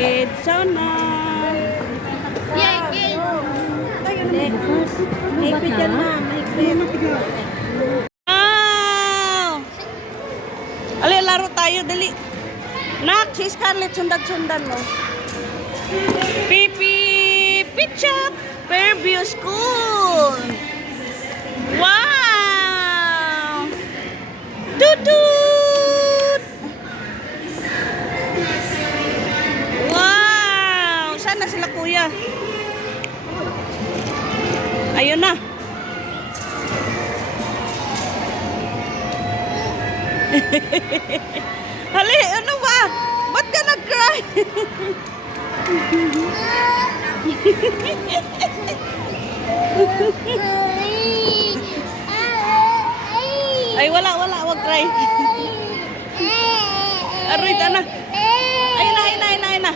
Kids Zona. Yeah, again. Mahigpit yan na. Mahigpit. Wow! Ali, laro tayo. Dali. Nak, si Scarlett, sundan-sundan mo. Pipi Pitchup Fairview School. Wow! Tutut! Wow! Saan na sila kuya? Ayun na. Hali, ano ba? Ba't ka nag-cry? Ay, wala. Huwag cry. Aroy, na. Ayun na.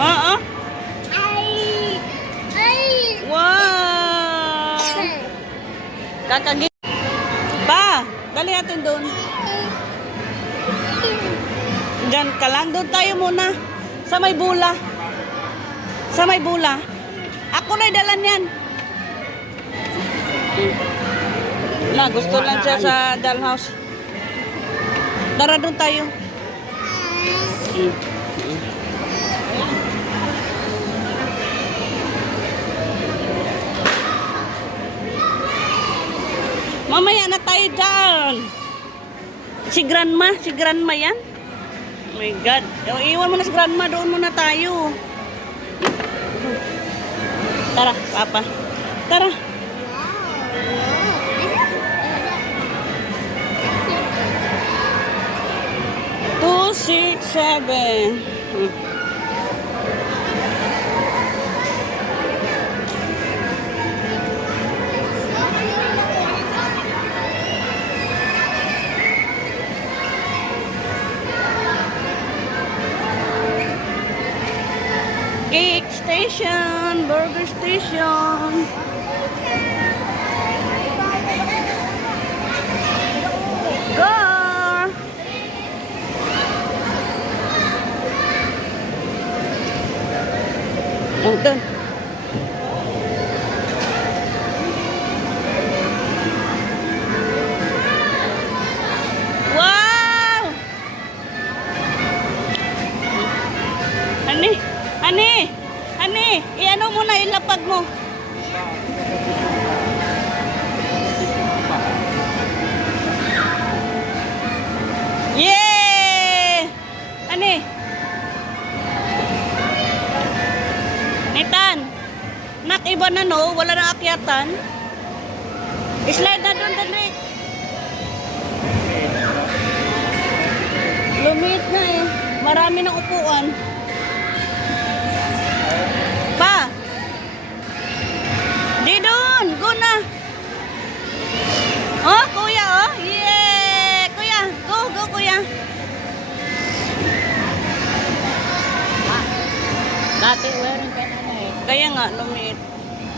Oo. Wow! Kakagin. Pa, dali natin doon. Diyan ka lang. Doon tayo muna. Sa may bula. Ako na'y dalan yan. Gusto lang siya sa dollhouse. Tara doon tayo. Mamaya na tayo dyan. Si grandma yan. Oh my God. Iwan mo na si grandma, doon muna tayo. Tara, papa. Tara. Two, 6, 7. Cake station, burger station. Go! Doon. Wow! Ani, i-ano mo na, ilapag mo. Yay! Ani. Nitan. Nak, iba na no, wala na akyatan. Slide na doon, dali. Lumit na eh. Marami ng upuan. Pa! Di doon! Go na! Oh, kuya, oh! Yeah! Kuya! Go, kuya! Dati, wearing ka na eh. Kaya nga, lumit.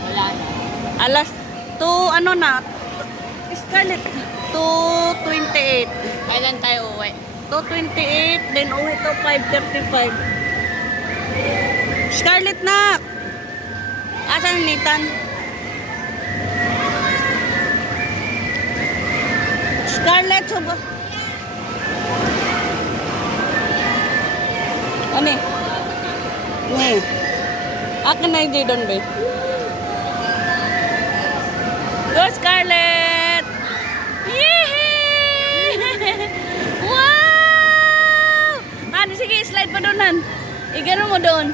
Wala na. Alas 2, ano na? Scarlett, 2:28. Kailan tayo uwi? 2:28, then uwi to 5:35. Scarlett na! Asan ni Nitan? Scarlett, subo. Ano eh? Akin na hindi doon, be. Go, Scarlett! Yehey! Wow! Sige, slide pa doon, igano mo doon.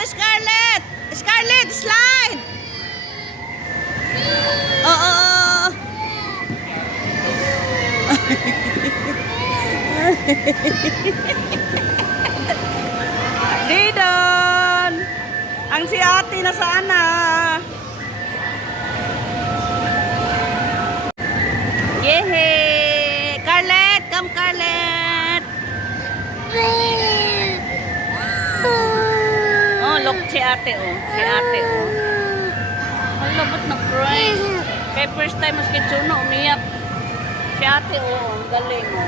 Scarlett! Scarlett, slide! Oo. Didon! Ang si ate na sana. Yehey! Scarlett! Come, Scarlett! Oh, look si ate, oh. Si ate, oh. Hala, ba't na-cry? Kay first time mas kitsuno, umiyak. Si ate, oh, ang galing, oh.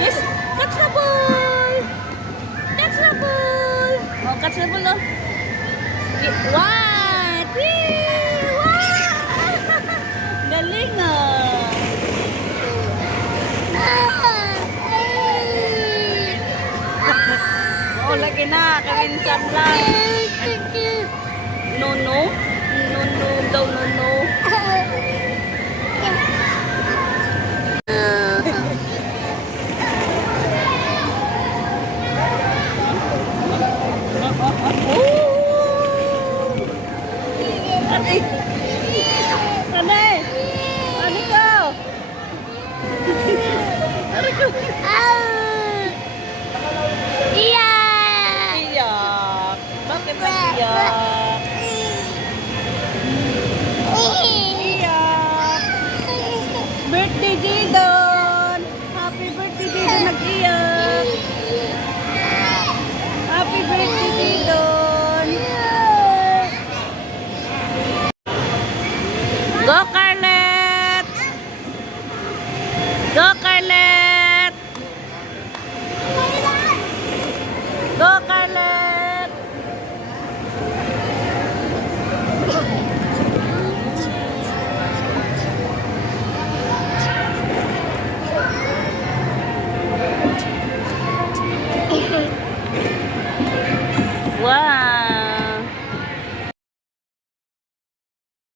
Yes, catch the ball! Catch the ball! Oh, catch the ball, oh. What? Wow! Galing, oh. Oh, lagi na. Kaminsan lang. No, no. No, no daw, no, no. Ate. Ate. Ano ka? Ano ka? Iyak. Bakit nag-iyak? Iyak. Birthday Jadon. Happy birthday Jadon. Nag-iyak.